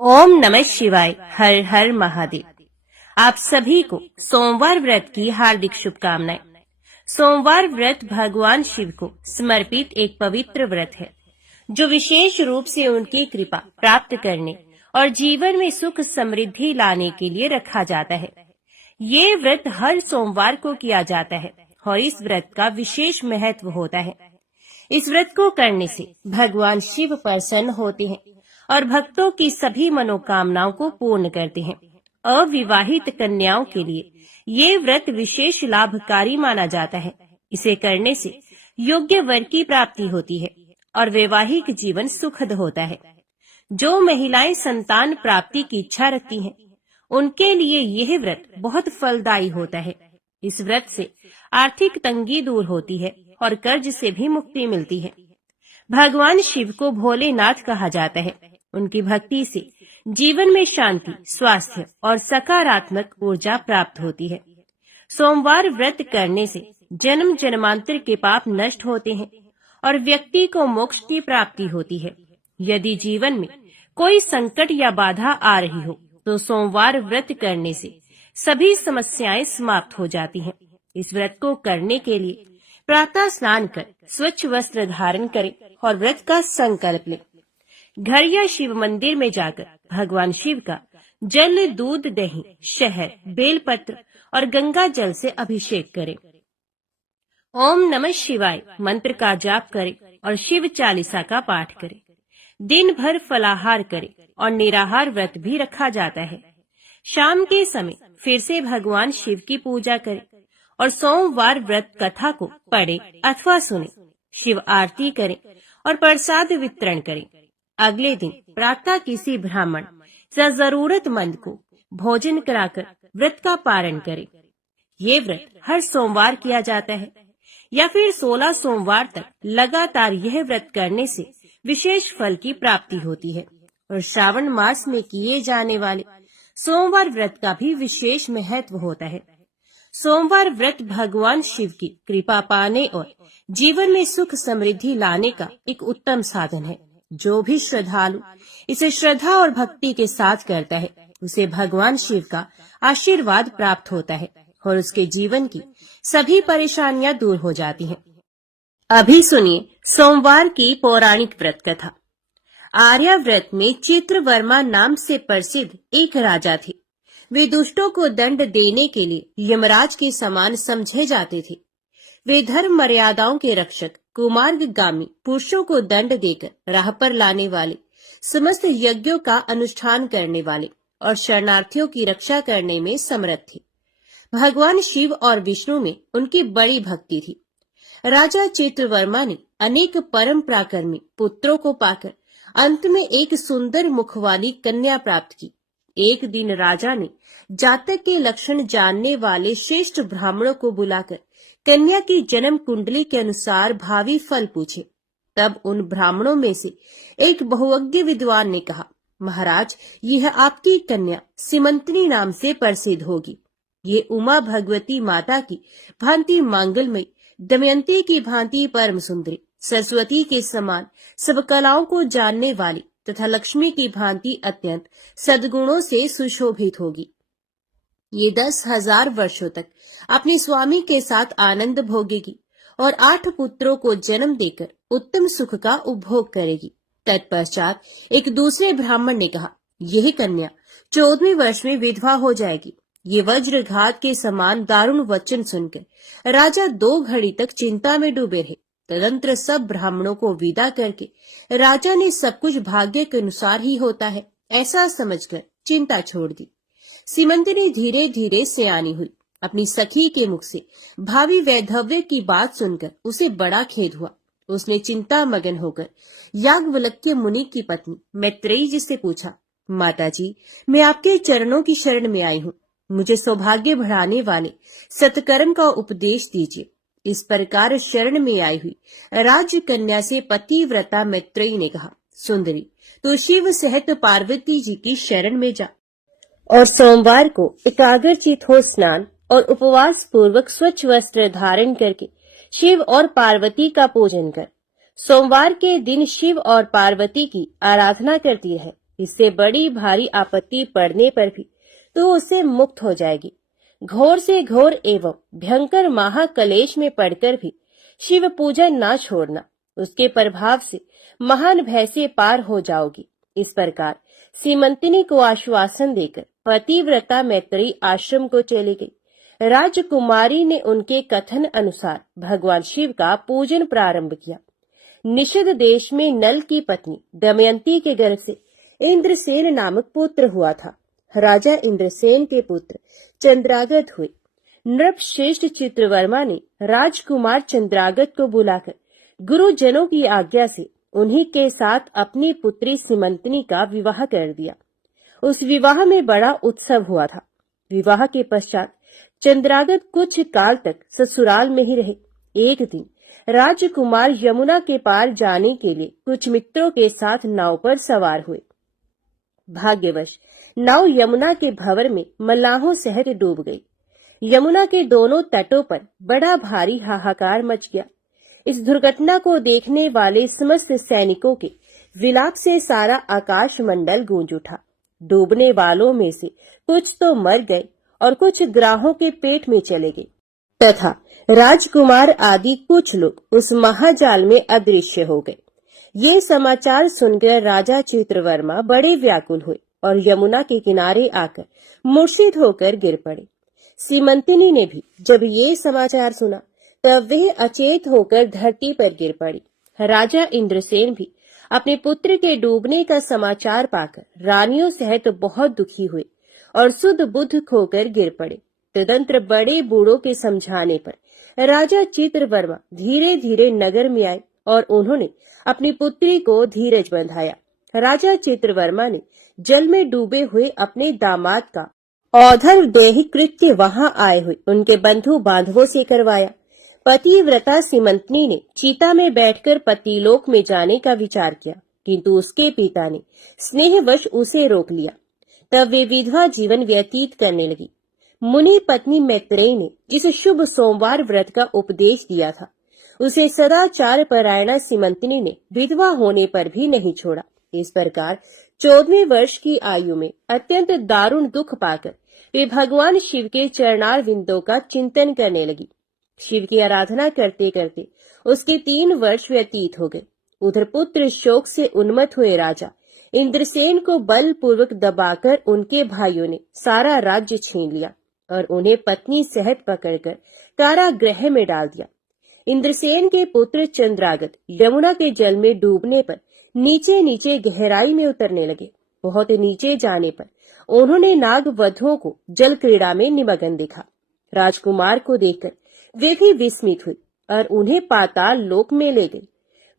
ओम नमः शिवाय। हर हर महादेव। आप सभी को सोमवार व्रत की हार्दिक शुभकामनाएं। सोमवार व्रत भगवान शिव को समर्पित एक पवित्र व्रत है जो विशेष रूप से उनकी कृपा प्राप्त करने और जीवन में सुख समृद्धि लाने के लिए रखा जाता है। ये व्रत हर सोमवार को किया जाता है और इस व्रत का विशेष महत्व होता है। इस व्रत को करने से भगवान शिव प्रसन्न होते हैं और भक्तों की सभी मनोकामनाओं को पूर्ण करते हैं। अविवाहित कन्याओं के लिए ये व्रत विशेष लाभकारी माना जाता है। इसे करने से योग्य वर की प्राप्ति होती है और वैवाहिक जीवन सुखद होता है। जो महिलाएं संतान प्राप्ति की इच्छा रखती हैं, उनके लिए यह व्रत बहुत फलदायी होता है। इस व्रत से आर्थिक तंगी दूर होती है और कर्ज से भी मुक्ति मिलती है। भगवान शिव को भोलेनाथ कहा जाता है। उनकी भक्ति से जीवन में शांति, स्वास्थ्य और सकारात्मक ऊर्जा प्राप्त होती है। सोमवार व्रत करने से जन्म जन्मांतर के पाप नष्ट होते हैं और व्यक्ति को मोक्ष की प्राप्ति होती है। यदि जीवन में कोई संकट या बाधा आ रही हो तो सोमवार व्रत करने से सभी समस्याएं समाप्त हो जाती हैं। इस व्रत को करने के लिए प्रातः स्नान कर स्वच्छ वस्त्र धारण करें और व्रत का संकल्प लें। घर या शिव मंदिर में जाकर भगवान शिव का जल, दूध, दही, शहद, बेलपत्र और गंगा जल से अभिषेक करें। ओम नमः शिवाय मंत्र का जाप करें और शिव चालीसा का पाठ करें। दिन भर फलाहार करें और निराहार व्रत भी रखा जाता है। शाम के समय फिर से भगवान शिव की पूजा करें और सोमवार व्रत कथा को पढ़ें अथवा सुनें। शिव आरती करें और प्रसाद वितरण करें। अगले दिन प्रातः किसी ब्राह्मण या जरूरतमंद को भोजन कराकर व्रत का पारण करें। ये व्रत हर सोमवार किया जाता है या फिर 16 सोमवार तक लगातार यह व्रत करने से विशेष फल की प्राप्ति होती है। और श्रावण मास में किए जाने वाले सोमवार व्रत का भी विशेष महत्व होता है। सोमवार व्रत भगवान शिव की कृपा पाने और जीवन में सुख समृद्धि लाने का एक उत्तम साधन है। जो भी श्रद्धालु इसे श्रद्धा और भक्ति के साथ करता है, उसे भगवान शिव का आशीर्वाद प्राप्त होता है और उसके जीवन की सभी परेशानियां दूर हो जाती हैं। अभी सुनिए सोमवार की पौराणिक व्रत कथा। आर्याव्रत में चित्रवर्मा नाम से प्रसिद्ध एक राजा थे। वे दुष्टों को दंड देने के लिए यमराज के समान समझे जाते थे। वे धर्म मर्यादाओं के रक्षक, कुमार्गगामी पुरुषों को दंड देकर राह पर लाने वाले, समस्त यज्ञों का अनुष्ठान करने वाले और शरणार्थियों की रक्षा करने में समर्थ थे। भगवान शिव और विष्णु में उनकी बड़ी भक्ति थी। राजा चित्रवर्मा ने अनेक परम पराक्रमी पुत्रों को पाकर अंत में एक सुंदर मुख वाली कन्या प्राप्त की। एक दिन राजा ने जातक के लक्षण जानने वाले श्रेष्ठ ब्राह्मणों को बुलाकर कन्या की जन्म कुंडली के अनुसार भावी फल पूछे। तब उन ब्राह्मणों में से एक बहुज्ञ विद्वान ने कहा, महाराज, यह आपकी कन्या सीमंतनी नाम से प्रसिद्ध होगी। ये उमा भगवती माता की भांति मांगलमयी, दमयंती की भांति परम सुंदरी, सरस्वती के समान सब कलाओं को जानने वाली तथा लक्ष्मी की भांति अत्यंत सद्गुणों से सुशोभित होगी। ये 10,000 वर्षों तक अपने स्वामी के साथ आनंद भोगेगी और 8 पुत्रों को जन्म देकर उत्तम सुख का उपभोग करेगी। तत्पश्चात एक दूसरे ब्राह्मण ने कहा, यह कन्या 14वें वर्ष में विधवा हो जाएगी। ये वज्रघात के समान दारुण वचन सुनकर राजा 2 घड़ी तक चिंता में डूबे रहे। तदंतर सब ब्राह्मणों को विदा करके राजा ने सब कुछ भाग्य के अनुसार ही होता है ऐसा समझकर चिंता छोड़ दी। सीमंतनी धीरे धीरे सयानी हुई। अपनी सखी के मुख से भावी वैधव्य की बात सुनकर उसे बड़ा खेद हुआ। उसने चिंता मगन होकर याज्ञवल्क्य मुनि की पत्नी मैत्रेयी जी से पूछा, माताजी, मैं आपके चरणों की शरण में आई हूँ। मुझे सौभाग्य बढ़ाने वाले सत्कर्म का उपदेश दीजिए। इस प्रकार शरण में आई हुई राजकन्या से पतिव्रता मैत्रेयी ने कहा, सुंदरी, तो शिव सहित पार्वती जी की शरण में जा और सोमवार को एकाग्रचित हो स्नान और उपवास पूर्वक स्वच्छ वस्त्र धारण करके शिव और पार्वती का पूजन कर। सोमवार के दिन शिव और पार्वती की आराधना करती है इससे बड़ी भारी आपत्ति पड़ने पर भी तो उससे मुक्त हो जाएगी। घोर से घोर एवं भयंकर महाकलेश में पड़कर भी शिव पूजन ना छोड़ना, उसके प्रभाव से महान भय से पार हो जाओगी। इस प्रकार सीमंतिनी को आश्वासन देकर पतिव्रता मैत्री आश्रम को चली गई। राजकुमारी ने उनके कथन अनुसार भगवान शिव का पूजन प्रारंभ किया। निषद देश में नल की पत्नी दमयंती के गर्भ से इंद्रसेन नामक पुत्र हुआ था। राजा इंद्रसेन के पुत्र चंद्रागत हुए। नृपश्रेष्ठ चित्रवर्मा ने राजकुमार चंद्रागत को बुलाकर गुरुजनों की आज्ञा से उन्हीं के साथ अपनी पुत्री सीमंतिनी का विवाह कर दिया। उस विवाह में बड़ा उत्सव हुआ था। विवाह के पश्चात चंद्रागत कुछ काल तक ससुराल में ही रहे। एक दिन राजकुमार यमुना के पार जाने के लिए कुछ मित्रों के साथ नाव पर सवार हुए। भाग्यवश नाव यमुना के भंवर में मल्लाहों सहित डूब गई। यमुना के दोनों तटों पर बड़ा भारी हाहाकार मच गया। इस दुर्घटना को देखने वाले समस्त सैनिकों के विलाप से सारा आकाश मंडल गूंज उठा। डूबने वालों में से कुछ तो मर गए और कुछ ग्राहों के पेट में चले गए तथा राजकुमार आदि कुछ लोग उस महाजाल में अदृश्य हो गए। ये समाचार सुनकर राजा चित्रवर्मा बड़े व्याकुल हुए और यमुना के किनारे आकर मूर्छित होकर गिर पड़े। सीमंतिनी ने भी जब ये समाचार सुना तब वह अचेत होकर धरती पर गिर पड़ी। राजा इंद्रसेन भी अपने पुत्र के डूबने का समाचार पाकर रानियों सहित बहुत दुखी हुए और सुध बुद्ध खोकर गिर पड़े। तदंतर बड़े बूढ़ों के समझाने पर राजा चित्रवर्मा धीरे धीरे नगर में आए और उन्होंने अपनी पुत्री को धीरज बंधाया। राजा चित्रवर्मा ने जल में डूबे हुए अपने दामाद का औधर देह कृत्य वहां आए हुए उनके बंधु बांधवों से करवाया। पतिव्रता सीमंतिनी ने चीता में बैठकर पतिलोक में जाने का विचार किया, किंतु उसके पिता ने स्नेहवश उसे रोक लिया। तब वे विधवा जीवन व्यतीत करने लगी। मुनि पत्नी मैत्रेयी ने जिस शुभ सोमवार व्रत का उपदेश दिया था, उसे सदाचार परायणा सीमंतिनी ने विधवा होने पर भी नहीं छोड़ा। इस प्रकार 14वें वर्ष की आयु में अत्यंत दारुण दुख पाकर वे भगवान शिव के चरणार विंदों का चिंतन करने लगी। शिव की आराधना करते करते उसके 3 वर्ष व्यतीत हो गए। उधर पुत्र शोक से उन्मत्त हुए राजा इंद्रसेन को बलपूर्वक दबाकर उनके भाइयों ने सारा राज्य छीन लिया और उन्हें पत्नी सहित पकड़कर कारागृह में डाल दिया। इंद्रसेन के पुत्र चंद्रागत यमुना के जल में डूबने पर नीचे नीचे गहराई में उतरने लगे। बहुत नीचे जाने पर उन्होंने नागवधों को जल क्रीड़ा में निमग्न देखा। राजकुमार को देखकर वे भी विस्मित हुए और उन्हें पाताल लोक में ले गए।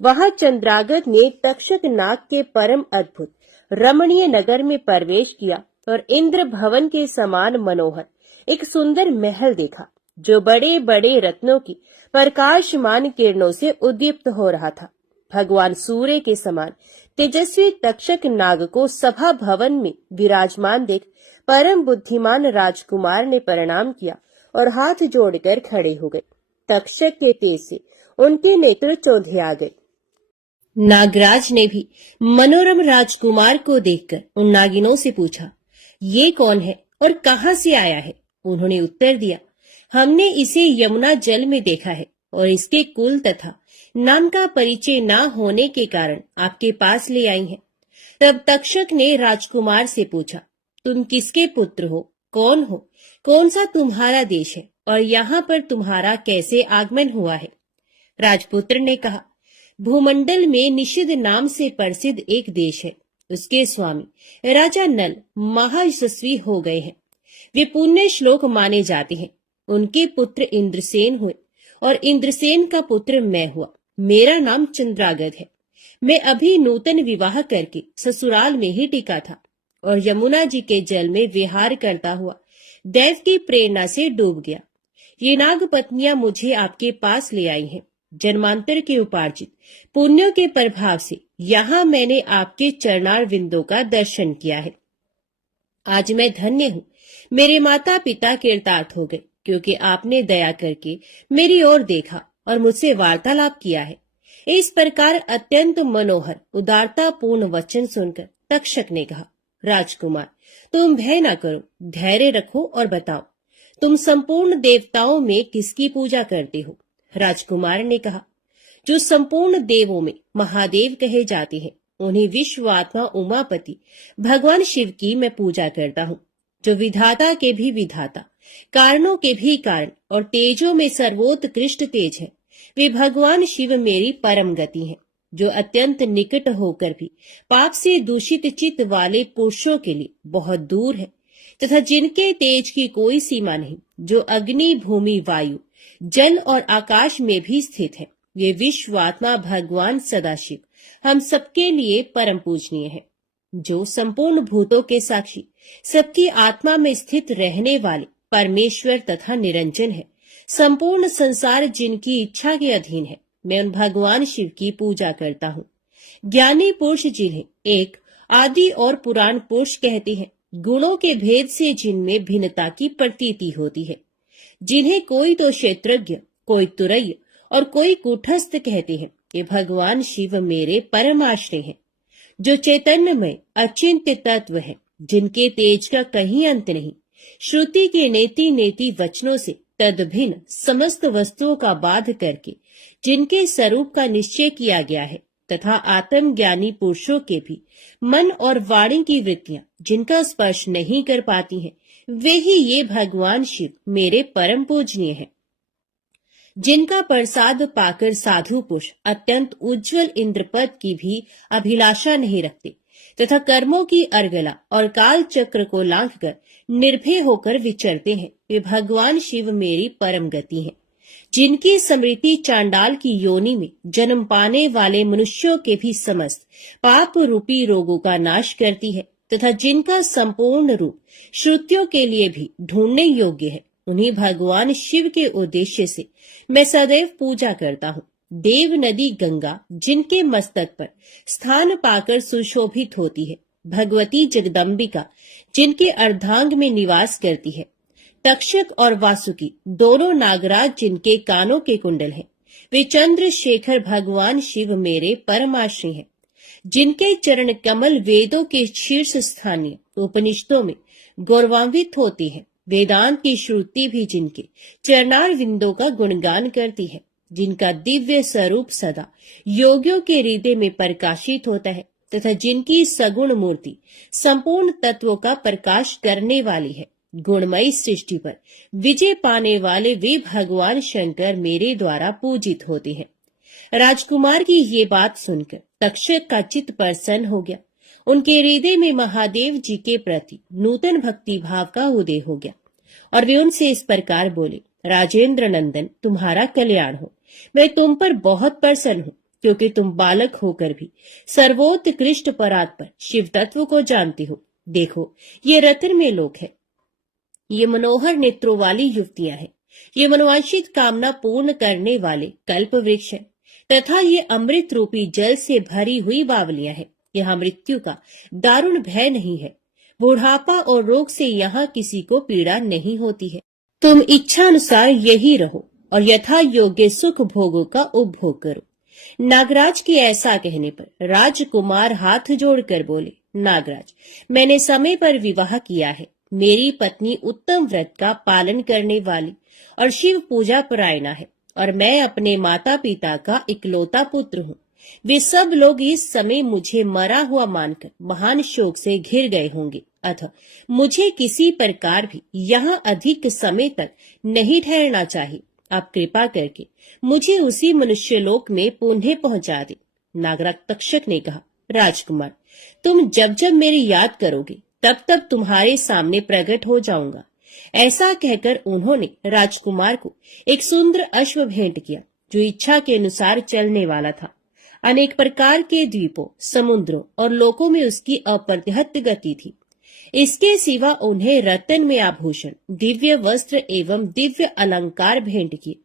वहां चंद्रागत ने तक्षक नाग के परम अद्भुत रमणीय नगर में प्रवेश किया और इंद्र भवन के समान मनोहर एक सुंदर महल देखा, जो बड़े बड़े रत्नों की प्रकाशमान किरणों से उद्दीप्त हो रहा था। भगवान सूर्य के समान तेजस्वी तक्षक नाग को सभा भवन में विराजमान देख परम बुद्धिमान राजकुमार ने प्रणाम किया और हाथ जोड़कर खड़े हो गए। तक्षक के तेज से उनके नेत्र चौंधे आ गए। नागराज ने भी मनोरम राजकुमार को देखकर उन नागिनों से पूछा, ये कौन है और कहां से आया है? उन्होंने उत्तर दिया, हमने इसे यमुना जल में देखा है और इसके कुल तथा नाम का परिचय न होने के कारण आपके पास ले आई हैं। तब तक्षक ने राजकुमार से पूछा, तुम किसके पुत्र हो, कौन हो, कौन सा तुम्हारा देश है और यहाँ पर तुम्हारा कैसे आगमन हुआ है? राजपुत्र ने कहा, भूमंडल में निषद नाम से प्रसिद्ध एक देश है। उसके स्वामी राजा नल महायशस्वी हो गए हैं। वे पुण्य श्लोक माने जाते हैं। उनके पुत्र इंद्रसेन हुए और इंद्रसेन का पुत्र मैं हुआ। मेरा नाम चंद्रागत है। मैं अभी नूतन विवाह करके ससुराल में ही टिका था और यमुना जी के जल में विहार करता हुआ देव की प्रेरणा से डूब गया। ये नाग पत्नियां मुझे आपके पास ले आई हैं। जन्मांतर के उपार्जित पुण्यों के प्रभाव से यहाँ मैंने आपके चरणार विंदों का दर्शन किया है। आज मैं धन्य हूँ। मेरे माता पिता कृतार्थ हो गए, क्योंकि आपने दया करके मेरी ओर देखा और मुझसे वार्तालाप किया है। इस प्रकार अत्यंत मनोहर उदारता पूर्ण वचन सुनकर तक्षक ने कहा, राजकुमार, तुम भय न करो, धैर्य रखो और बताओ, तुम संपूर्ण देवताओं में किसकी पूजा करते हो? राजकुमार ने कहा, जो संपूर्ण देवों में महादेव कहे जाते हैं, उन्हीं विश्वात्मा उमापति भगवान शिव की मैं पूजा करता हूँ, जो विधाता के भी विधाता, कारणों के भी कारण और तेजों में सर्वोत्कृष्ट तेज है। वे भगवान शिव मेरी परम गति हैं, जो अत्यंत निकट होकर भी पाप से दूषित चित्त वाले पुरुषों के लिए बहुत दूर है, तथा जिनके तेज की कोई सीमा नहीं, जो अग्नि, भूमि, वायु, जल और आकाश में भी स्थित है। ये विश्वात्मा भगवान सदाशिव हम सबके लिए परम पूजनीय है, जो संपूर्ण भूतों के साक्षी, सबकी आत्मा में स्थित रहने वाले परमेश्वर तथा निरंजन है। संपूर्ण संसार जिनकी इच्छा के अधीन है, मैं उन भगवान शिव की पूजा करता हूँ। ज्ञानी पुरुष जिन्हें एक आदि और पुराण पुरुष कहते हैं, गुणों के भेद से जिनमें भिन्नता की प्रतीति होती है, जिन्हें कोई तो क्षेत्रज्ञ, कोई तुरैय और कोई कूटस्थ कहते हैं, ये भगवान शिव मेरे परमाश्रय हैं, जो चैतन्यमय अचिंत्य तत्व है, जिनके तेज का कहीं अंत नहीं। श्रुति के नेति नेति वचनों से तदभिन्न समस्त वस्तुओं का बाध करके जिनके स्वरूप का निश्चय किया गया है, तथा आत्मज्ञानी पुरुषों के भी मन और वाणी की वृत्तियां जिनका स्पर्श नहीं कर पाती हैं, वे ही ये भगवान शिव मेरे परम पूजनीय हैं। जिनका प्रसाद पाकर साधु पुरुष अत्यंत उज्जवल इंद्रपद की भी अभिलाषा नहीं रखते, तथा कर्मों की अर्गला और काल चक्र को लांघकर निर्भय होकर विचरते हैं, वे भगवान शिव मेरी परम गति है। जिनकी स्मृति चांडाल की योनि में जन्म पाने वाले मनुष्यों के भी समस्त पाप रूपी रोगों का नाश करती है, तथा जिनका संपूर्ण रूप श्रुतियों के लिए भी ढूंढने योग्य है, उन्हीं भगवान शिव के उद्देश्य से मैं सदैव पूजा करता हूँ। देव नदी गंगा जिनके मस्तक पर स्थान पाकर सुशोभित होती है, भगवती जगदम्बिका जिनके अर्धांग में निवास करती है, तक्षक और वासुकी दोनों नागराज जिनके कानों के कुंडल हैं, वे चंद्रशेखर भगवान शिव मेरे परमाश्रय हैं। जिनके चरण कमल वेदों के शीर्ष स्थानीय उपनिषदों में गौरवान्वित होती है, वेदांत की श्रुति भी जिनके चरणार विंदों का गुणगान करती है, जिनका दिव्य स्वरूप सदा योगियों के हृदय में प्रकाशित होता है, तथा जिनकी सगुण मूर्ति संपूर्ण तत्वों का प्रकाश करने वाली है। गुणमयी सृष्टि पर विजय पाने वाले वे भगवान शंकर मेरे द्वारा पूजित होते हैं। राजकुमार की ये बात सुनकर तक्षक का चित्त प्रसन्न हो गया। उनके हृदय में महादेव जी के प्रति नूतन भक्ति भाव का उदय हो गया और वे उनसे इस प्रकार बोले, राजेंद्र नंदन, तुम्हारा कल्याण हो। मैं तुम पर बहुत प्रसन्न हूँ, क्योंकि तुम बालक होकर भी सर्वोत्कृष्ट परात्पर शिव तत्व को जानते हो। देखो, ये रत्न में लोक है, ये मनोहर नेत्रों वाली युवतियां हैं, ये मनोवांछित कामना पूर्ण करने वाले कल्प वृक्ष है, तथा ये अमृत रूपी जल से भरी हुई बावलियां हैं। यहाँ मृत्यु का दारुण भय नहीं है, बुढ़ापा और रोग से यहाँ किसी को पीड़ा नहीं होती है। तुम इच्छा अनुसार यही रहो और यथा योग्य सुख भोगों का उपभोग करो। नागराज के ऐसा कहने पर राजकुमार हाथ जोड़कर बोले, नागराज, मैंने समय पर विवाह किया है। मेरी पत्नी उत्तम व्रत का पालन करने वाली और शिव पूजा परायणा है, और मैं अपने माता पिता का इकलौता पुत्र हूँ। वे सब लोग इस समय मुझे मरा हुआ मानकर महान शोक से घिर गए होंगे, अतः मुझे किसी प्रकार भी यहाँ अधिक समय तक नहीं ठहरना चाहिए। आप कृपा करके मुझे उसी मनुष्यलोक में पुनः पहुंचा दे। नागराज तक्षक ने कहा, राजकुमार, तुम जब जब मेरी याद करोगे तब तब तुम्हारे सामने प्रकट हो जाऊंगा। ऐसा कहकर उन्होंने राजकुमार को एक सुंदर अश्व भेंट किया, जो इच्छा के अनुसार चलने वाला था। अनेक प्रकार के द्वीपों, समुद्रों और लोकों में उसकी अप्रतिहत गति थी। इसके सिवा उन्हें रत्न में आभूषण, दिव्य वस्त्र एवं दिव्य अलंकार भेंट किए।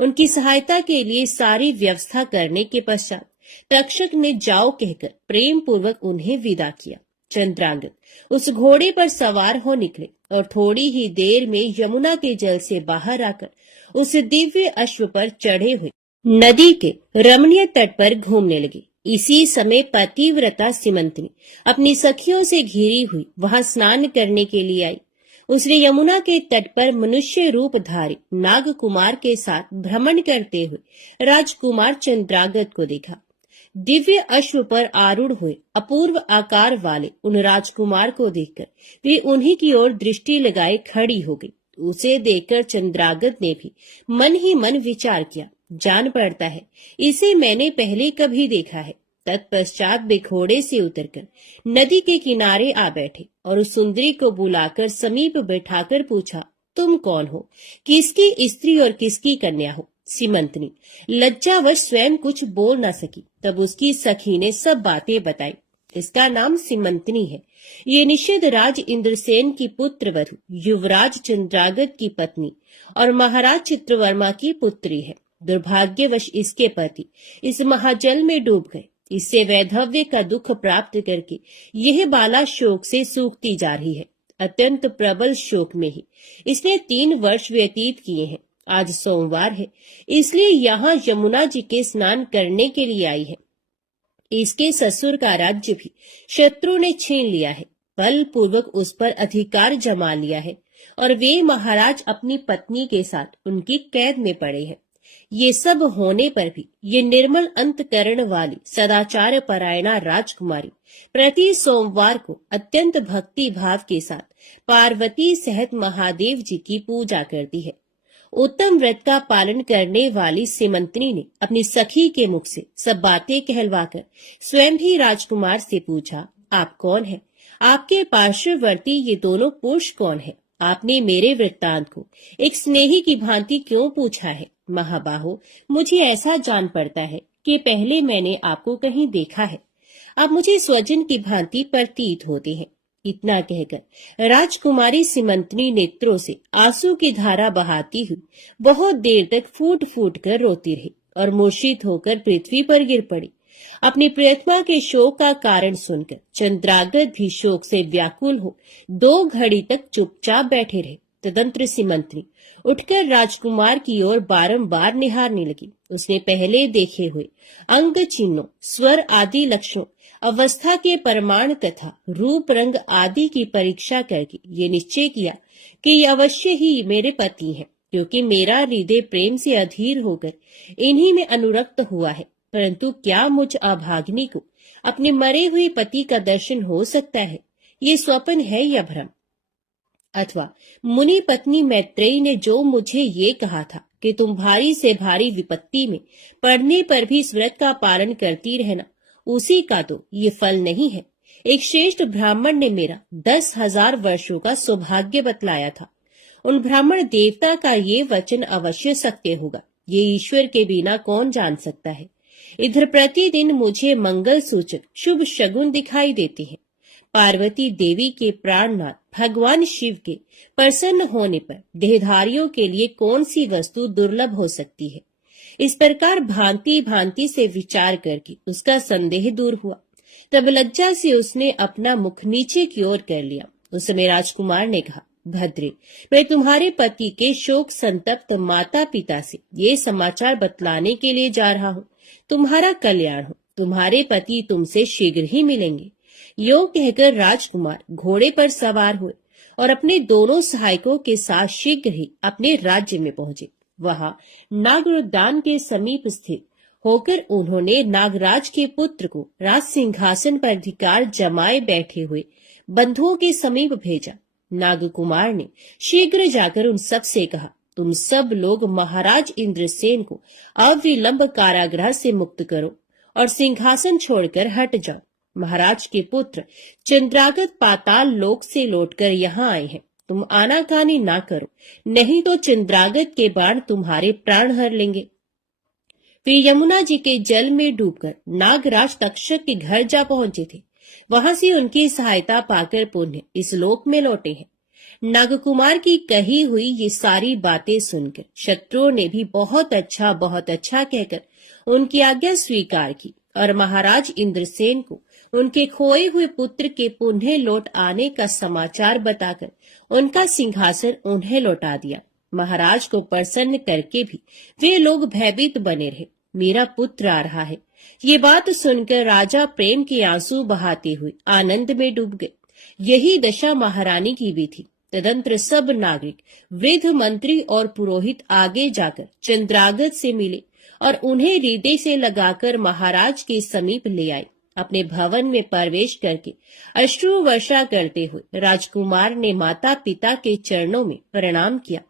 उनकी सहायता के लिए सारी व्यवस्था करने के पश्चात तक्षक ने जाओ कहकर प्रेम पूर्वक उन्हें विदा किया। चंद्रांगद उस घोड़े पर सवार हो निकले और थोड़ी ही देर में यमुना के जल से बाहर आकर उस दिव्य अश्व पर चढ़े हुए नदी के रमणीय तट पर घूमने लगे। इसी समय पतिव्रता सीमंतनी अपनी सखियों से घिरी हुई वहां स्नान करने के लिए आई। उसने यमुना के तट पर मनुष्य रूप धारी नाग कुमार के साथ भ्रमण करते हुए राजकुमार चंद्रागत को देखा। दिव्य अश्व पर आरूढ़ हुए अपूर्व आकार वाले उन राजकुमार को देखकर वे उन्हीं की ओर दृष्टि लगाए खड़ी हो गई। उसे देखकर चंद्रागत ने भी मन ही मन विचार किया, जान पड़ता है इसे मैंने पहले कभी देखा है। तत्पश्चात वे घोड़े से उतरकर नदी के किनारे आ बैठे और उस सुंदरी को बुलाकर समीप बैठाकर पूछा, तुम कौन हो, किसकी स्त्री और किसकी कन्या हो? सीमंतनी लज्जावश स्वयं कुछ बोल न सकी। तब उसकी सखी ने सब बातें बताई। इसका नाम सीमंतनी है। ये निषेध राज इंद्रसेन की पुत्र वधु युवराज चंद्रागत की पत्नी और महाराज चित्रवर्मा की पुत्री है। दुर्भाग्यवश इसके पति इस महाजल में डूब गए। इससे वैधव्य का दुख प्राप्त करके यह बाला शोक से सूखती जा रही है। अत्यंत प्रबल शोक में ही इसने 3 वर्ष व्यतीत किए हैं। आज सोमवार है, इसलिए यहाँ यमुना जी के स्नान करने के लिए आई है। इसके ससुर का राज्य भी शत्रु ने छीन लिया है, बलपूर्वक उस पर अधिकार जमा लिया है और वे महाराज अपनी पत्नी के साथ उनकी कैद में पड़े हैं। ये सब होने पर भी ये निर्मल अंतकरण वाली सदाचार परायणा राजकुमारी प्रति सोमवार को अत्यंत भक्ति भाव के साथ पार्वती सहित महादेव जी की पूजा करती है। उत्तम व्रत का पालन करने वाली सीमंतनी ने अपनी सखी के मुख से सब बातें कहलवाकर स्वयं भी राजकुमार से पूछा, आप कौन हैं? आपके पार्श्ववर्ती ये दोनों पुरुष कौन है? आपने मेरे वृत्तांत को एक स्नेही की भांति क्यों पूछा है? महाबाहो, मुझे ऐसा जान पड़ता है कि पहले मैंने आपको कहीं देखा है। आप मुझे स्वजन की भांति प्रतीत होते हैं। इतना कहकर राजकुमारी सीमंतनी नेत्रों से आंसू की धारा बहाती हुई बहुत देर तक फूट फूट कर रोती रही और मूर्छित होकर पृथ्वी पर गिर पड़ी। अपनी प्रियतमा के शोक का कारण सुनकर चंद्रागत भी शोक से व्याकुल हो 2 घड़ी तक चुपचाप बैठे रहे। तदंतर सीमंतनी उठकर राजकुमार की ओर बारंबार निहारने लगी। उसने पहले देखे हुए अंग चिन्हों, स्वर आदि लक्षणों, अवस्था के प्रमाण तथा रूप रंग आदि की परीक्षा करके ये निश्चय किया कि ये अवश्य ही मेरे पति हैं, क्योंकि मेरा हृदय प्रेम से अधीर होकर इन्हीं में अनुरक्त हुआ है। परंतु क्या मुझ अभागिनी को अपने मरे हुए पति का दर्शन हो सकता है? ये स्वप्न है या भ्रम? अथवा मुनि पत्नी मैत्रेयी ने जो मुझे ये कहा था कि तुम भारी से भारी विपत्ति में पड़ने पर भी इस व्रत का पालन करती रहना, उसी का तो ये फल नहीं है। एक श्रेष्ठ ब्राह्मण ने मेरा 10,000 वर्षों का सौभाग्य बतलाया था। उन ब्राह्मण देवता का ये वचन अवश्य सत्य होगा, ये ईश्वर के बिना कौन जान सकता है। इधर प्रतिदिन मुझे मंगल सूचक शुभ शगुन दिखाई देते हैं। पार्वती देवी के प्राणनाथ भगवान शिव के प्रसन्न होने पर देहधारियों के लिए कौन सी वस्तु दुर्लभ हो सकती है। इस प्रकार भांति भांति से विचार करके उसका संदेह दूर हुआ। तब लज्जा से उसने अपना मुख नीचे की ओर कर लिया। उस समय राजकुमार ने कहा, भद्रे, मैं तुम्हारे पति के शोक संतप्त माता पिता से ये समाचार बतलाने के लिए जा रहा हूँ। तुम्हारा कल्याण हो, तुम्हारे पति तुमसे शीघ्र ही मिलेंगे। यो कहकर राजकुमार घोड़े पर सवार हुए और अपने दोनों सहायकों के साथ शीघ्र ही अपने राज्य में पहुंचे। वहां नागरोद्यान के समीप स्थित होकर उन्होंने नागराज के पुत्र को राज सिंहासन पर अधिकार जमाए बैठे हुए बंधुओं के समीप भेजा। नागकुमार ने शीघ्र जाकर उन सब से कहा, तुम सब लोग महाराज इंद्रसेन को अविलंब कारागृह से मुक्त करो और सिंहासन छोड़कर हट जाओ। महाराज के पुत्र चंद्रागत पाताल लोक से लौटकर यहाँ आए हैं। तुम आनाकानी ना करो, नहीं तो चंद्रागत के बाण तुम्हारे प्राण हर लेंगे। वे यमुना जी के जल में डूबकर नागराज तक्षक के घर जा पहुंचे थे। वहां से उनकी सहायता पाकर पुण्य इस लोक में लौटे हैं। नागकुमार की कही हुई ये सारी बातें सुनकर शत्रुओं ने भी बहुत अच्छा कहकर उनकी आज्ञा स्वीकार की और महाराज इंद्रसेन को उनके खोए हुए पुत्र के पुनः लौट आने का समाचार बताकर उनका सिंहासन उन्हें लौटा दिया। महाराज को प्रसन्न करके भी वे लोग भयभीत बने रहे। मेरा पुत्र आ रहा है, ये बात सुनकर राजा प्रेम के आंसू बहाते हुए आनंद में डूब गए। यही दशा महारानी की भी थी। तदंतर सब नागरिक, वृद्ध, मंत्री और पुरोहित आगे जाकर चंद्रागत से मिले और उन्हें हृदय से लगाकर महाराज के समीप ले आए। अपने भवन में प्रवेश करके अश्रु वर्षा करते हुए राजकुमार ने माता पिता के चरणों में प्रणाम किया।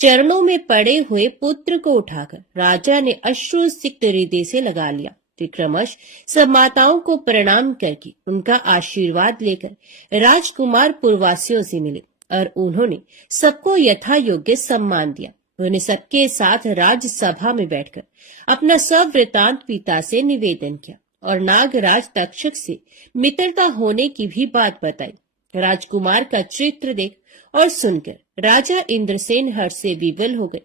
चरणों में पड़े हुए पुत्र को उठाकर राजा ने अश्रु सिक्त हृदय से लगा लिया। विक्रमश सब माताओं को प्रणाम करके उनका आशीर्वाद लेकर राजकुमार पुरवासियों से मिले और उन्होंने सबको यथा योग्य सम्मान दिया। उन्होंने सबके साथ राजसभा में बैठकर अपना सब वृतांत पिता से निवेदन किया और नागराज तक्षक से मित्रता होने की भी बात बताई। राजकुमार का चित्र देख और सुनकर राजा इंद्रसेन हर्ष से विवल हो गए।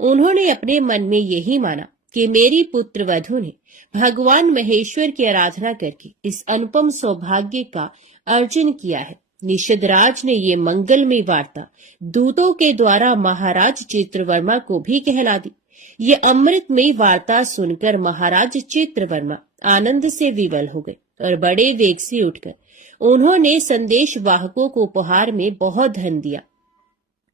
उन्होंने अपने मन में यही माना कि मेरी पुत्र वधू ने भगवान महेश्वर की आराधना करके इस अनुपम सौभाग्य का अर्जन किया है। निषदराज ने ये मंगलमय वार्ता दूतों के द्वारा महाराज चित्रवर्मा को भी कहला दी। ये अमृतमय वार्ता सुनकर महाराज चित्रवर्मा आनंद से विवल हो गए और बड़े वेग से उठकर उन्होंने संदेश वाहकों को उपहार में बहुत धन दिया।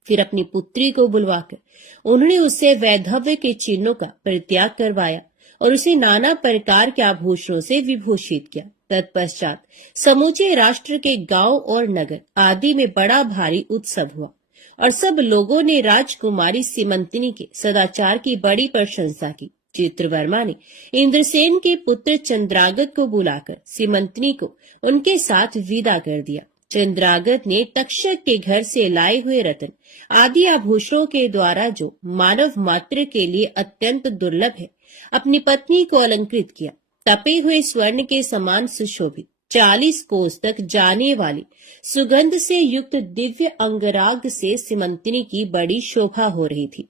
फिर अपनी पुत्री को बुलवाकर उन्होंने उससे वैधव्य के चिन्हों का परित्याग करवाया और उसे नाना प्रकार के आभूषणों से विभूषित किया। तत्पश्चात समूचे राष्ट्र के गांव और नगर आदि में बड़ा भारी उत्सव हुआ और सब लोगों ने राजकुमारी सीमंतिनी के सदाचार की बड़ी प्रशंसा की। चित्रवर्मा ने इंद्रसेन के पुत्र चंद्रागत को बुलाकर सीमंतिनी को उनके साथ विदा कर दिया। चंद्रागत ने तक्षक के घर से लाए हुए रत्न आदि आभूषणों के द्वारा, जो मानव मात्र के लिए अत्यंत दुर्लभ है, अपनी पत्नी को अलंकृत किया। तपे हुए स्वर्ण के समान सुशोभित 40 कोस तक जाने वाली सुगंध से युक्त दिव्य अंगराग से सीमंतिनी की बड़ी शोभा हो रही थी।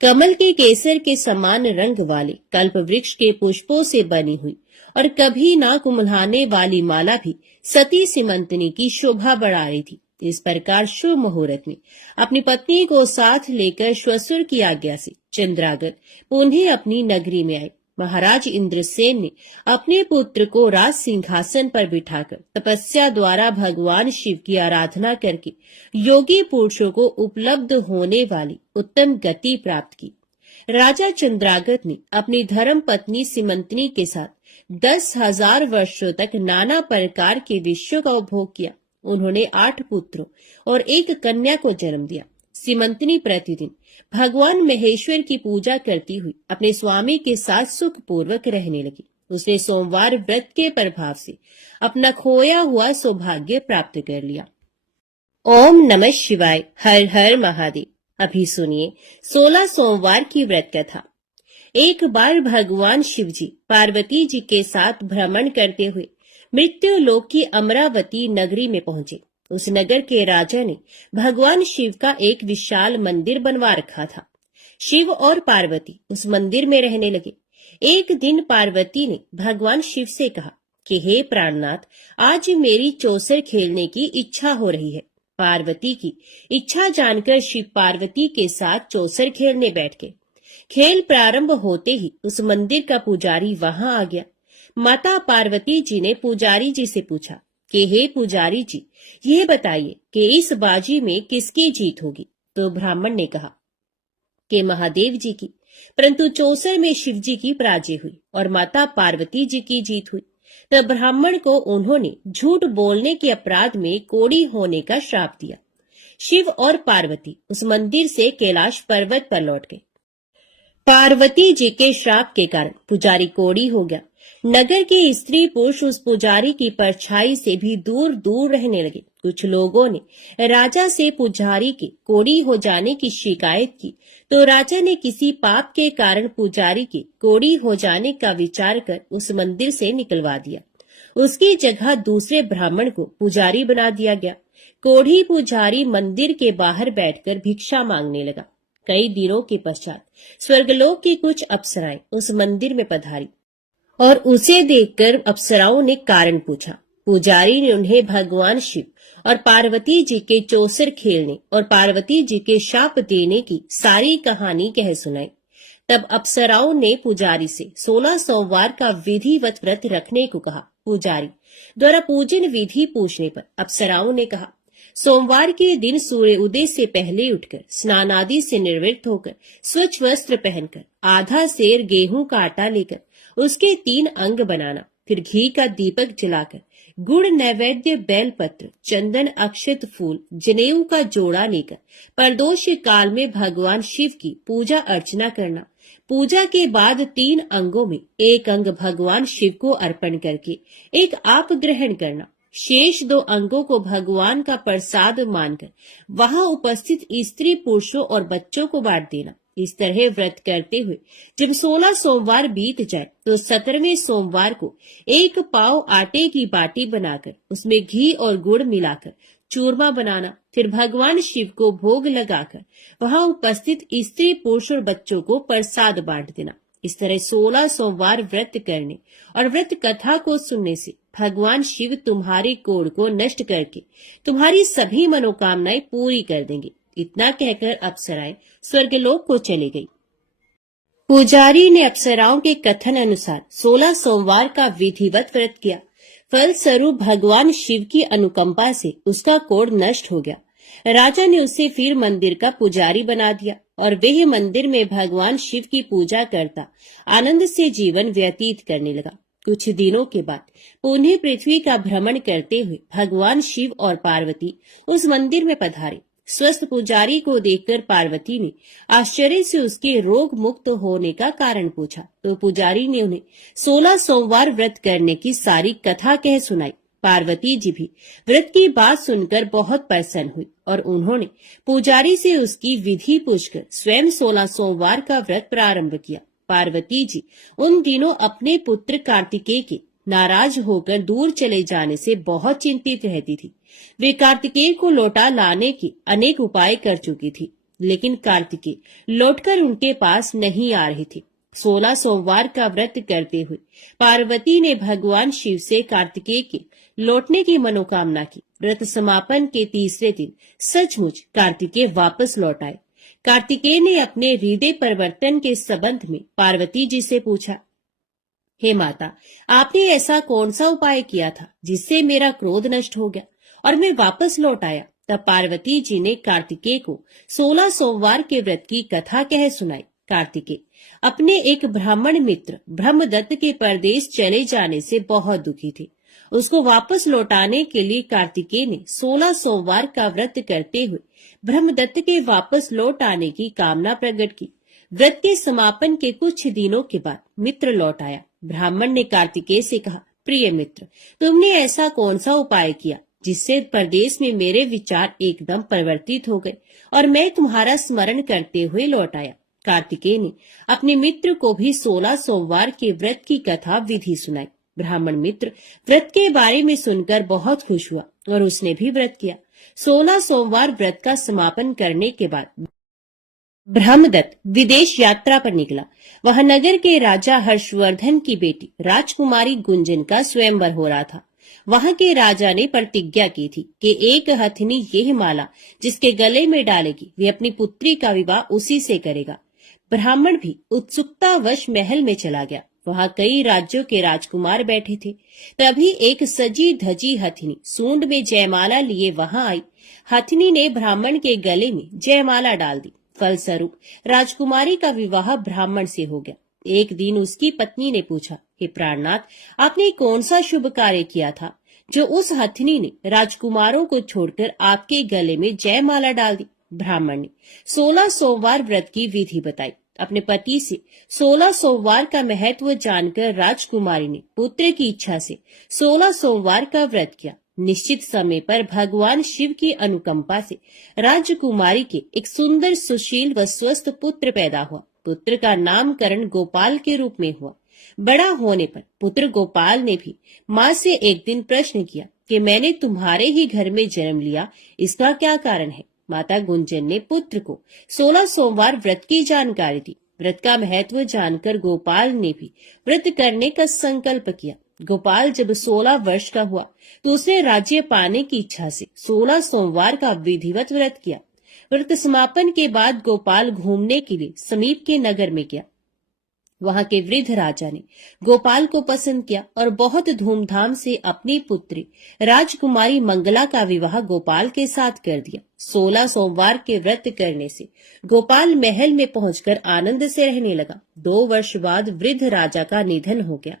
कमल के केसर के समान रंग वाले कल्प वृक्ष के पुष्पों से बनी हुई और कभी ना कुम्हलाने वाली माला भी सती सीमंतिनी की शोभा बढ़ा रही थी। इस प्रकार शुभ मुहूर्त में अपनी पत्नी को साथ लेकर श्वशुर की आज्ञा से चंद्रागत पुनः अपनी नगरी में आए। महाराज इंद्रसेन ने अपने पुत्र को राज सिंहासन पर बिठाकर तपस्या द्वारा भगवान शिव की आराधना करके योगी पुरुषों को उपलब्ध होने वाली उत्तम गति प्राप्त की। राजा चंद्रागत ने अपनी धर्म पत्नी सीमंतिनी के साथ 10,000 वर्षों तक नाना प्रकार के विषयों का उपभोग किया। उन्होंने 8 पुत्रों और 1 कन्या को जन्म दिया। सीमंतिनी प्रतिदिन भगवान महेश्वर की पूजा करती हुई अपने स्वामी के साथ सुख पूर्वक रहने लगी। उसने सोमवार व्रत के प्रभाव से अपना खोया हुआ सौभाग्य प्राप्त कर लिया। ओम नमः शिवाय। हर हर महादेव। अभी सुनिए 16 सोमवार की व्रत कथा। एक बार भगवान शिव जी पार्वती जी के साथ भ्रमण करते हुए मृत्यु लोक की अमरावती नगरी में पहुंचे। उस नगर के राजा ने भगवान शिव का एक विशाल मंदिर बनवा रखा था। शिव और पार्वती उस मंदिर में रहने लगे। एक दिन पार्वती ने भगवान शिव से कहा कि हे प्राणनाथ, आज मेरी चौसर खेलने की इच्छा हो रही है। पार्वती की इच्छा जानकर शिव पार्वती के साथ चौसर खेलने बैठ गए। खेल प्रारंभ होते ही उस मंदिर का पुजारी वहां आ गया। माता पार्वती जी ने पुजारी जी से पूछा कि हे पुजारी जी, ये बताइए कि इस बाजी में किसकी जीत होगी। तो ब्राह्मण ने कहा कि महादेव जी की, परंतु चौसर में शिव जी की पराजय हुई और माता पार्वती जी की जीत हुई। तब ब्राह्मण को उन्होंने झूठ बोलने के अपराध में कोढ़ी होने का श्राप दिया। शिव और पार्वती उस मंदिर से कैलाश पर्वत पर लौट गए। पार्वती जी के श्राप के कारण पुजारी कोढ़ी हो गया। नगर के स्त्री पुरुष उस पुजारी की परछाई से भी दूर दूर रहने लगे। कुछ लोगों ने राजा से पुजारी के कोढ़ी हो जाने की शिकायत की, तो राजा ने किसी पाप के कारण पुजारी के कोढ़ी हो जाने का विचार कर उस मंदिर से निकलवा दिया। उसकी जगह दूसरे ब्राह्मण को पुजारी बना दिया गया। कोढ़ी पुजारी मंदिर के बाहर बैठकर भिक्षा मांगने लगा। कई दिनों के पश्चात स्वर्गलोक की कुछ अप्सराएं उस मंदिर में पधारी और उसे देखकर अप्सराओं ने कारण पूछा। पुजारी ने उन्हें भगवान शिव और पार्वती जी के चौसर खेलने और पार्वती जी के शाप देने की सारी कहानी कह सुनाई। तब अप्सराओं ने पुजारी से 16 सोमवार का विधिवत व्रत रखने को कहा। पुजारी द्वारा पूजन विधि पूछने पर अप्सराओं ने कहा, सोमवार के दिन सूर्य उदय से पहले उठकर स्नान आदि से निवृत्त होकर स्वच्छ वस्त्र पहनकर आधा सेर गेहूं का आटा लेकर उसके 3 अंग बनाना, फिर घी का दीपक जलाकर गुड़ नैवेद्य बेलपत्र चंदन अक्षत फूल जनेऊ का जोड़ा लेकर प्रदोष काल में भगवान शिव की पूजा अर्चना करना। पूजा के बाद 3 अंगों में एक अंग भगवान शिव को अर्पण करके एक आप ग्रहण करना। शेष 2 अंगों को भगवान का प्रसाद मानकर वहां उपस्थित स्त्री पुरुषों और बच्चों को बांट देना। इस तरह व्रत करते हुए जब 16 सोमवार बीत जाए तो 17वें सोमवार को 1 पाव आटे की बाटी बनाकर उसमें घी और गुड़ मिलाकर चूरमा बनाना, फिर भगवान शिव को भोग लगाकर वहां उपस्थित स्त्री पुरुष और बच्चों को प्रसाद बांट देना। इस तरह 16 सोमवार व्रत करने और व्रत कथा को सुनने से भगवान शिव तुम्हारे कोढ़ को नष्ट करके तुम्हारी सभी मनोकामनाएं पूरी कर देंगे। इतना कहकर अप्सराएं स्वर्गलोक को चली गई। पुजारी ने अप्सराओं के कथन अनुसार 16 सोमवार का विधिवत व्रत किया। फलस्वरूप भगवान शिव की अनुकंपा से उसका कोढ़ नष्ट हो गया। राजा ने उसे फिर मंदिर का पुजारी बना दिया और वह मंदिर में भगवान शिव की पूजा करता आनंद से जीवन व्यतीत करने लगा। कुछ दिनों के बाद पुनः पृथ्वी का भ्रमण करते हुए भगवान शिव और पार्वती उस मंदिर में पधारे। स्वस्थ पुजारी को देखकर पार्वती ने आश्चर्य से उसके रोग मुक्त होने का कारण पूछा, तो पुजारी ने उन्हें 16 सोमवार व्रत करने की सारी कथा कह सुनाई। पार्वती जी भी व्रत की बात सुनकर बहुत प्रसन्न हुई और उन्होंने पुजारी से उसकी विधि पूछकर स्वयं 16 सोमवार का व्रत प्रारंभ किया। पार्वती जी उन दिनों अपने पुत्र कार्तिकेय के नाराज होकर दूर चले जाने से बहुत चिंतित रहती थी। वे कार्तिकेय को लौटा लाने के अनेक उपाय कर चुकी थी, लेकिन कार्तिकेय लौटकर उनके पास नहीं आ रहे थे। 16 सोमवार का व्रत करते हुए पार्वती ने भगवान शिव से कार्तिकेय के लौटने की मनोकामना की। व्रत समापन के तीसरे दिन सचमुच कार्तिकेय वापस लौट आए। कार्तिकेय ने अपने हृदय परिवर्तन के संबंध में पार्वती जी से पूछा, हे माता, आपने ऐसा कौन सा उपाय किया था जिससे मेरा क्रोध नष्ट हो गया और मैं वापस लौट आया? तब पार्वती जी ने कार्तिकेय को 16 सोमवार के व्रत की कथा कह सुनाई। कार्तिकेय अपने एक ब्राह्मण मित्र ब्रह्मदत्त के परदेश चले जाने से बहुत दुखी थे। उसको वापस लौटाने के लिए कार्तिकेय ने 16 सोमवार का व्रत करते हुए ब्रह्मदत्त के वापस लौट आने की कामना प्रकट की। व्रत के समापन के कुछ दिनों के बाद मित्र लौट आया। ब्राह्मण ने कार्तिकेय से कहा, प्रिय मित्र, तुमने ऐसा कौन सा उपाय किया जिससे परदेश में मेरे विचार एकदम परिवर्तित हो गए और मैं तुम्हारा स्मरण करते हुए लौट आया। कार्तिकेय ने अपने मित्र को भी 16 सोमवार के व्रत की कथा विधि सुनाई। ब्राह्मण मित्र व्रत के बारे में सुनकर बहुत खुश हुआ और उसने भी व्रत किया। 16 सोमवार व्रत का समापन करने के बाद ब्रह्मदत्त विदेश यात्रा पर निकला। वह नगर के राजा हर्षवर्धन की बेटी राजकुमारी गुंजन का स्वयंवर हो रहा था। वहां के राजा ने प्रतिज्ञा की थी कि एक हथिनी यह माला जिसके गले में डालेगी वे अपनी पुत्री का विवाह उसी से करेगा। ब्राह्मण भी उत्सुकतावश महल में चला गया। वहां कई राज्यों के राजकुमार बैठे थे। तभी एक सजी धजी हथिनी सूंड में जयमाला लिए वहां आई। हथिनी ने ब्राह्मण के गले में जयमाला डाल दी। फलस्वरूप राजकुमारी का विवाह ब्राह्मण से हो गया। एक दिन उसकी पत्नी ने पूछा, हे प्राणनाथ, आपने कौन सा शुभ कार्य किया था जो उस हथिनी ने राजकुमारों को छोड़कर आपके गले में जयमाला डाल दी? ब्राह्मण ने 16 सोमवार व्रत की विधि बताई। अपने पति से 16 सोमवार का महत्व जानकर राजकुमारी ने पुत्र की इच्छा से 16 सोमवार का व्रत किया। निश्चित समय पर भगवान शिव की अनुकंपा से राजकुमारी के एक सुंदर सुशील व स्वस्थ पुत्र पैदा हुआ। पुत्र का नामकरण गोपाल के रूप में हुआ। बड़ा होने पर पुत्र गोपाल ने भी माँ से एक दिन प्रश्न किया कि मैंने तुम्हारे ही घर में जन्म लिया, इसका क्या कारण है? माता गुंजन ने पुत्र को 16 सोमवार व्रत की जानकारी दी। व्रत का महत्व जानकर गोपाल ने भी व्रत करने का संकल्प किया। गोपाल जब 16 वर्ष का हुआ तो उसने राज्य पाने की इच्छा से 16 सोमवार का विधिवत व्रत किया। व्रत समापन के बाद गोपाल घूमने के लिए समीप के नगर में गया। वहां के वृद्ध राजा ने गोपाल को पसंद किया और बहुत धूमधाम से अपनी पुत्री राजकुमारी मंगला का विवाह गोपाल के साथ कर दिया। 16 सोमवार के व्रत करने से गोपाल महल में पहुंचकर आनंद से रहने लगा। 2 वर्ष बाद वृद्ध राजा का निधन हो गया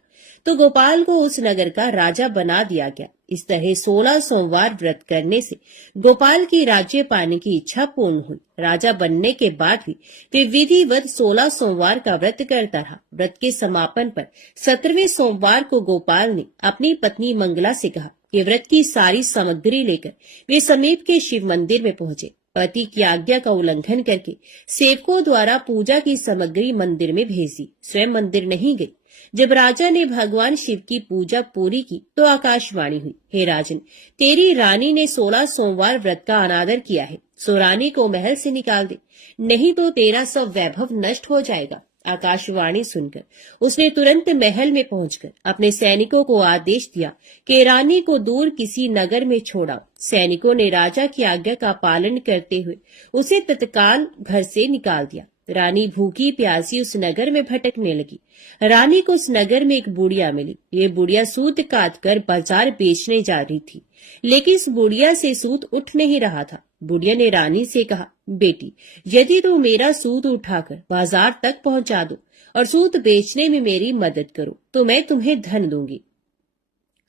तो गोपाल को उस नगर का राजा बना दिया गया। इस तरह 16 सोमवार व्रत करने से गोपाल की राज्य पाने की इच्छा पूर्ण हुई। राजा बनने के बाद भी वे विधिवत 16 सोमवार का व्रत करता रहा। व्रत के समापन पर 17वें सोमवार को गोपाल ने अपनी पत्नी मंगला से कहा कि व्रत की सारी सामग्री लेकर वे समीप के शिव मंदिर में पहुंचे। पति की आज्ञा का उल्लंघन करके सेवकों द्वारा पूजा की सामग्री मंदिर में भेज दी, स्वयं मंदिर नहीं गई। जब राजा ने भगवान शिव की पूजा पूरी की तो आकाशवाणी हुई, हे राजन, तेरी रानी ने 16 सोमवार व्रत का अनादर किया है, सो रानी को महल से निकाल दे, नहीं तो तेरा सब वैभव नष्ट हो जाएगा। आकाशवाणी सुनकर उसने तुरंत महल में पहुंचकर अपने सैनिकों को आदेश दिया कि रानी को दूर किसी नगर में छोड़ाओ। सैनिकों ने राजा की आज्ञा का पालन करते हुए उसे तत्काल घर से निकाल दिया। रानी भूखी प्यासी उस नगर में भटकने लगी। रानी को उस नगर में एक बुढ़िया मिली। ये बुढ़िया सूत काट कर बाजार बेचने जा रही थी, लेकिन इस बुढ़िया से सूत उठ नहीं रहा था। बुढ़िया ने रानी से कहा, बेटी, यदि तुम मेरा सूत उठाकर बाजार तक पहुंचा दो और सूत बेचने में मेरी मदद करो तो मैं तुम्हें धन दूंगी।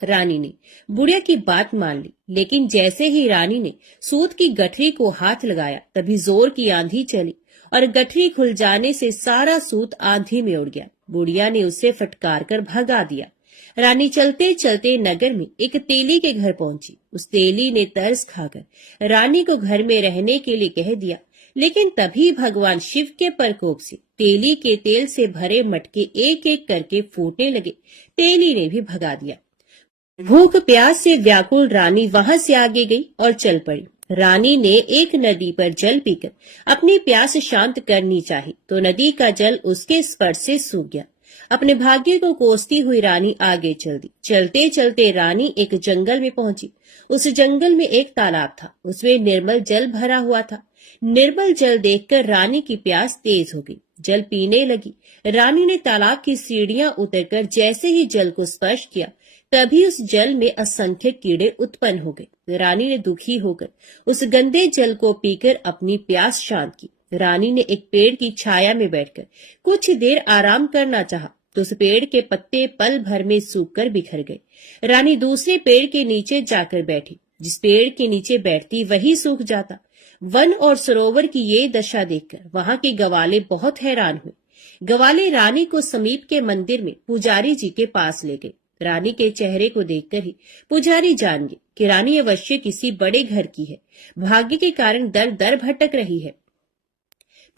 रानी ने बुढ़िया की बात मान ली, लेकिन जैसे ही रानी ने सूत की गठरी को हाथ लगाया तभी जोर की आंधी चली और गठरी खुल जाने से सारा सूत आंधी में उड़ गया। बुढ़िया ने उसे फटकार कर भगा दिया। रानी चलते चलते नगर में एक तेली के घर पहुंची। उस तेली ने तरस खाकर रानी को घर में रहने के लिए कह दिया, लेकिन तभी भगवान शिव के प्रकोप से तेली के तेल से भरे मटके एक एक करके फूटने लगे। तेली ने भी भगा दिया। भूख प्यास से व्याकुल रानी वहां से आगे गई और चल पड़ी। रानी ने एक नदी पर जल पीकर अपनी प्यास शांत करनी चाही तो नदी का जल उसके स्पर्श से सूख गया। अपने भाग्य को कोसती हुई रानी आगे चल दी। चलते चलते रानी एक जंगल में पहुंची। उस जंगल में एक तालाब था, उसमें निर्मल जल भरा हुआ था। निर्मल जल देखकर रानी की प्यास तेज हो गई, जल पीने लगी। रानी ने तालाब की सीढ़ियां उतरकर जैसे ही जल को स्पर्श किया तभी उस जल में असंख्य कीड़े उत्पन्न हो गए। रानी ने दुखी होकर उस गंदे जल को पीकर अपनी प्यास शांत की। रानी ने एक पेड़ की छाया में बैठकर कुछ देर आराम करना चाहा तो उस पेड़ के पत्ते पल भर में सूखकर बिखर गए। रानी दूसरे पेड़ के नीचे जाकर बैठी। जिस पेड़ के नीचे बैठती वही सूख जाता। वन और सरोवर की ये दशा देखकर वहां के गवाले बहुत हैरान हुए। गवाले रानी को समीप के मंदिर में पुजारी जी के पास ले गए। रानी के चेहरे को देखकर ही पुजारी जान गए कि रानी अवश्य किसी बड़े घर की है, भाग्य के कारण दर दर भटक रही है।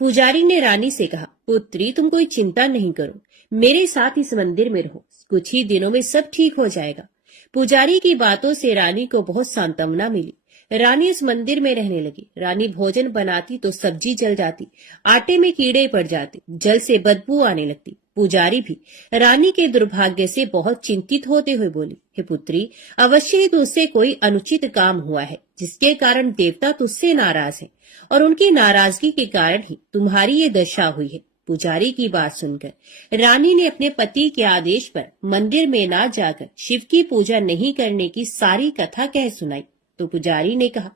पुजारी ने रानी से कहा, पुत्री, तुम कोई चिंता नहीं करो, मेरे साथ इस मंदिर में रहो, कुछ ही दिनों में सब ठीक हो जाएगा। पुजारी की बातों से रानी को बहुत सांत्वना मिली। रानी उस मंदिर में रहने लगी। रानी भोजन बनाती तो सब्जी जल जाती, आटे में कीड़े पड़ जाते, जल से बदबू आने लगती। पुजारी भी रानी के दुर्भाग्य से बहुत चिंतित होते हुए बोली, हे पुत्री, अवश्य ही तुझसे कोई अनुचित काम हुआ है जिसके कारण देवता तुझसे नाराज हैं और उनकी नाराजगी के कारण ही तुम्हारी ये दशा हुई है। पुजारी की बात सुनकर रानी ने अपने पति के आदेश पर मंदिर में ना जाकर शिव की पूजा नहीं करने की सारी कथा कह सुनाई। तो पुजारी ने कहा,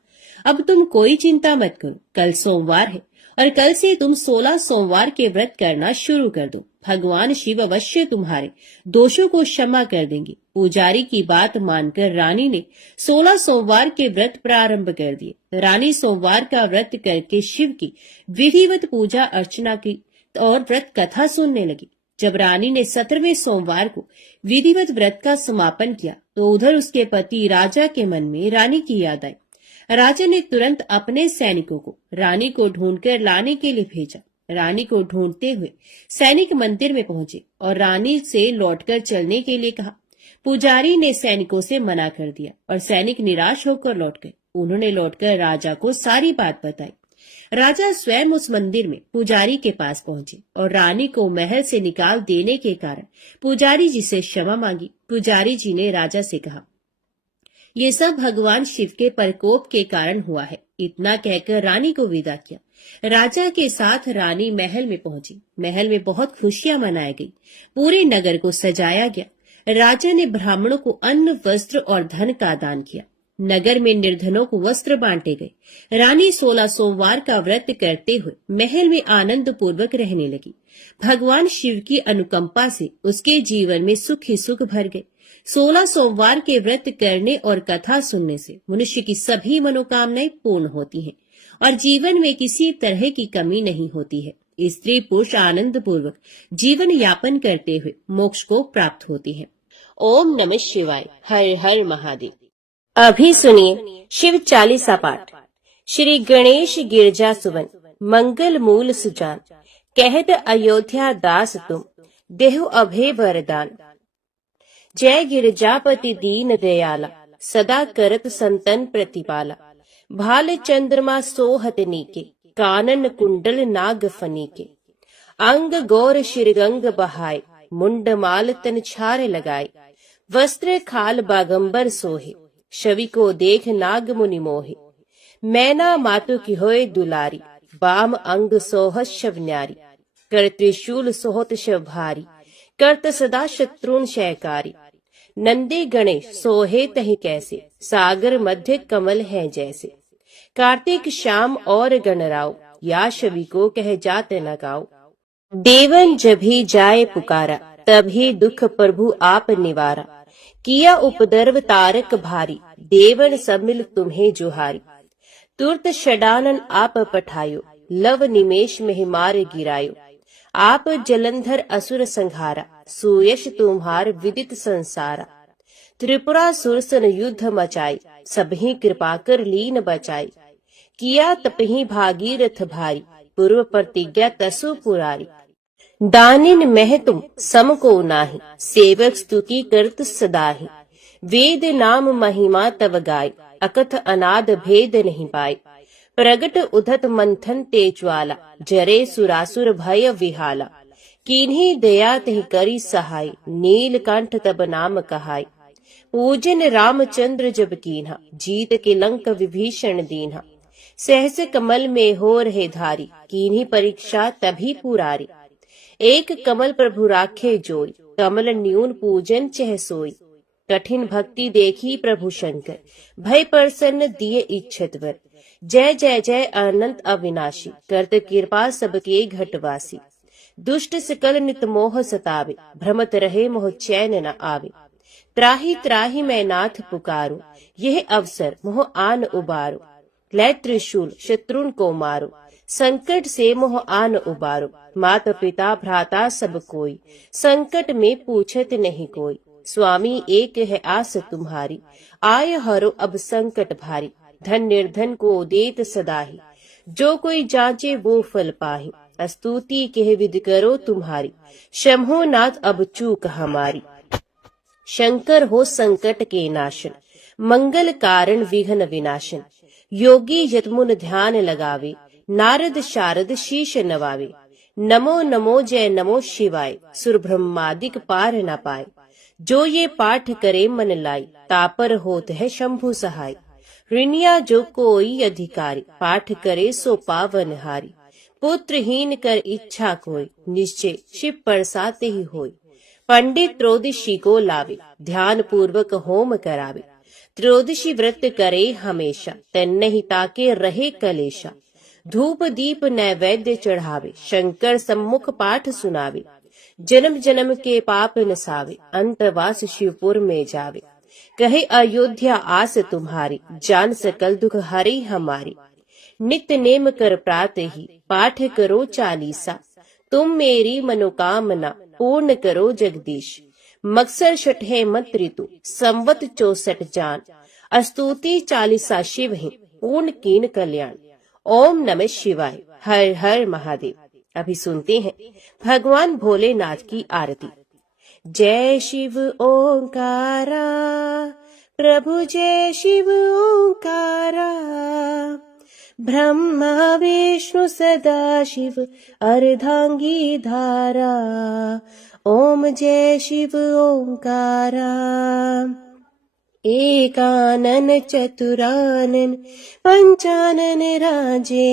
अब तुम कोई चिंता मत करो, कल सोमवार है और कल से तुम 16 सोमवार के व्रत करना शुरू कर दो। भगवान शिव अवश्य तुम्हारे दोषों को क्षमा कर देंगे। पुजारी की बात मानकर रानी ने 16 सोमवार के व्रत प्रारंभ कर दिए। रानी सोमवार का व्रत करके शिव की विधिवत पूजा अर्चना की और व्रत कथा सुनने लगी। जब रानी ने 17वें सोमवार को विधिवत व्रत का समापन किया तो उधर उसके पति राजा के मन में रानी की याद आई। राजा ने तुरंत अपने सैनिकों को रानी को ढूंढकर लाने के लिए भेजा। रानी को ढूंढते हुए सैनिक मंदिर में पहुंचे और रानी से लौटकर चलने के लिए कहा। पुजारी ने सैनिकों से मना कर दिया और सैनिक निराश होकर लौट गए। उन्होंने लौटकर राजा को सारी बात बताई। राजा स्वयं उस मंदिर में पुजारी के पास पहुंचे और रानी को महल से निकाल देने के कारण पुजारी जी से क्षमा मांगी। पुजारी जी ने राजा से कहा, ये सब भगवान शिव के प्रकोप के कारण हुआ है। इतना कहकर रानी को विदा किया। राजा के साथ रानी महल में पहुंची। महल में बहुत खुशियां मनाई गई। पूरे नगर को सजाया गया। राजा ने ब्राह्मणों को अन्न, वस्त्र और धन का दान किया। नगर में निर्धनों को वस्त्र बांटे गए। रानी 16 सोमवार का व्रत करते हुए महल में आनंद पूर्वक रहने लगी। भगवान शिव की अनुकंपा से उसके जीवन में सुख ही सुख भर गए। 16 सोमवार के व्रत करने और कथा सुनने से मनुष्य की सभी मनोकामनाएं पूर्ण होती हैं और जीवन में किसी तरह की कमी नहीं होती है। स्त्री पुरुष आनंद पूर्वक जीवन यापन करते हुए मोक्ष को प्राप्त होती है। ओम नमः शिवाय। हर हर महादेव। अभी सुनिए शिव चालीसा पाठ। श्री गणेश गिरजा सुवन, मंगल मूल सुजान, कहत अयोध्या दास तुम, देहु अभय वरदान। जय गिरजापति दीन दयाला, सदा करत संतन प्रतिपाला। भाल चंद्रमा सोहत नीके, कानन कुंडल नाग फनीके। अंग गौर शिरगंग बहाय, मुंड माल तन छार लगाए। वस्त्र खाल बागंबर सोहे, छवि को देख नाग मुनि मोहे। मैना मातु की होए दुलारी, बाम अंग सोहत शव न्यारी। कर त्रिशूल सोहत शव भारी, करत सदा शत्रुन शयकारी। नंदी गणेश सोहे तहि कैसे, सागर मध्य कमल है जैसे। कार्तिक श्याम और गणराव, या छवि को कह जात न गाओ। देवन जभी जाए पुकारा, तभी दुख प्रभु आप निवारा। किया उपद्रव तारक भारी, देवन सब मिल तुम्हें जुहारी। तुरत षडानन आप पठायो, लव निमेष में मार गिरायो। आप जलंधर असुर संहारा, सुयश तुम्हार विदित संसारा। त्रिपुरा सुरसन युद्ध मचाई, सबही कृपा कर लीन बचाई। किया तपही भागीरथ भारी, पूर्व प्रतिज्ञा तसु पुरारी। दानिन मह तुम सम को नाही, सेवक स्तुति करत सदाहि। वेद नाम महिमा तव गाय, अकथ अनाद भेद नहीं पाए। प्रगट उधत मंथन तेज ज्वाला, जरे सुरासुर भय विहाला। किन्हीं दया तहि करी सहाय, नीलकंठ तब नाम कहाय। पूजन रामचंद्र जब कीन्हा, जीत के लंक विभीषण दीन्हा। सहस कमल में हो रहे धारी, किन्हीं परीक्षा तभी पुरारी। एक कमल प्रभु राखे जोई, कमल न्यून पूजन चह सोई। कठिन भक्ति देखी प्रभु शंकर, भय प्रसन्न दिए इच्छत वर। जय जय जय अनंत अविनाशी, करत कृपा सबके घटवासी। दुष्ट सकल नित मोह सतावे, भ्रमत रहे मोह चैन न आवे। त्राही त्राही मैं नाथ पुकारो, यह अवसर मोह आन उबारो। लै त्रिशूल शत्रुन को मारो, संकट से मोह आन उबारो। माता पिता भ्राता सब कोई, संकट में पूछत नहीं कोई। स्वामी एक है आस तुम्हारी, आय हरो अब संकट भारी। धन निर्धन को देत सदाही, जो कोई जांचे वो फल पाही। स्तुति कह विधि करो तुम्हारी, शम्हो नाथ अब चूक हमारी। शंकर हो संकट के नाशन, मंगल कारण विघ्न विनाशन। योगी यतमुन ध्यान लगावे, नारद शारद शीश नवावे। नमो नमो जय नमो शिवाय, सुर ब्रह्मादिक पार न पाए। जो ये पाठ करे मन लाई, तापर होत है शंभु सहाय। ऋणिया जो कोई अधिकारी, पाठ करे सो पावन हारी। पुत्रहीन कर इच्छा कोई, निश्चय शिव परसाते ही होय। पंडित त्रयोदशी को लावे, ध्यान पूर्वक होम करावे। त्रयोदशी व्रत करे हमेशा, तन्ने ही ताके रहे कलेशा। धूप दीप नैवेद्य चढ़ावे, शंकर सम्मुख पाठ सुनावे। जन्म जन्म के पाप नसावे, अंतवास शिवपुर में जावे। कहे अयोध्या आस तुम्हारी, जान सकल दुख हरी हमारी। नित्य नेम कर प्रात ही, पाठ करो चालीसा। तुम मेरी मनोकामना, पूर्ण करो जगदीश। मकसर छठे मत ऋतु, संवत 64 जान। स्तुति चालीसा शिव ही, पूर्ण कीन कल्याण। ओम नमः शिवाय। हर हर महादेव। अभी सुनते हैं भगवान भोलेनाथ की आरती। जय शिव ओंकारा, प्रभु जय शिव ओंकारा। ब्रह्मा विष्णु सदा शिव, अर्धांगी धारा। ओम जय शिव ओंकारा। एकानन चतुरानन पंचानन राजे,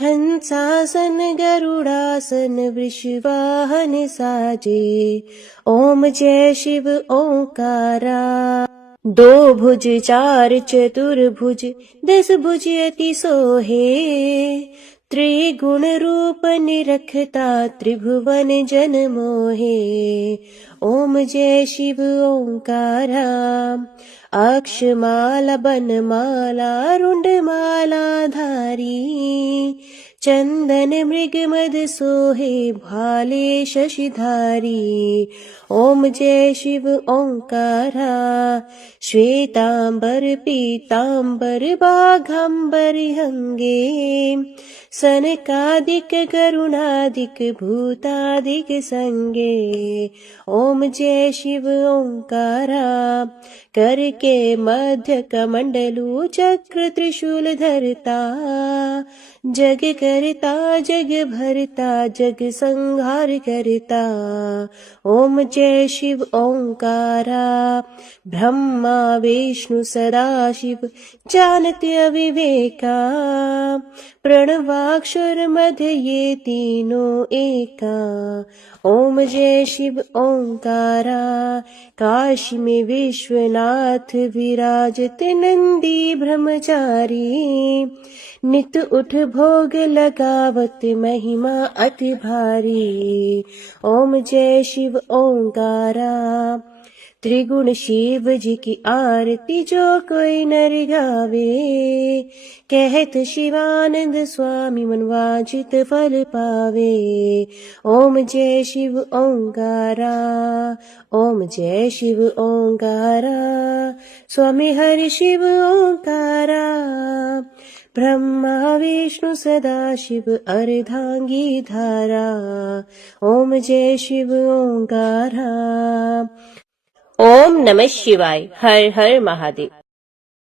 हंसासन गरुड़ासन वृषवाहन साजे। ओम जय शिव ओंकारा। दो भुज चार चतुर्भुज, 10 भुज अति सोहे, त्रिगुण रूप निरखता त्रिभुवन जन मोहे। ओम जय शिव ओंकारा। अक्षमाला बनमाला रुंडमाला धारी, चंदन मृग मद सोहे भाले शशिधारी। ओम जय शिव ओंकारा। श्वेतांबर पीतांबर बाघांबर अंगे, सनकादिक गरुणादिक भूतादिक संगे। ओम जय शिव ओंकारा। करके मध्य कमंडलू चक्र त्रिशूल धरता, जग करता जग भरता जग संहार करता। ओम जय शिव ओंकारा। ब्रह्मा विष्णु सदा शिव जानत अविवेका, प्रणवाक्षर मध्य ये तीनों एका। ओम जय शिव ओंकारा। काशी में विश्वनाथ विराजत नंदी ब्रह्मचारी, नित उठ भोग लगावत महिमा अति भारी। ओम जय शिव ओंकारा। त्रिगुण शिव जी की आरती जो कोई नर गावे, कहत शिवानंद स्वामी मन वांछित फल पावे। ओम जय शिव ओंकारा। ओम जय शिव ओंकारा। स्वामी हरि शिव ओंकारा। ब्रह्मा विष्णु सदा शिव अर्धांगी धारा। ओम जय शिव ओंकारा। ओम नमः शिवाय। हर हर महादेव।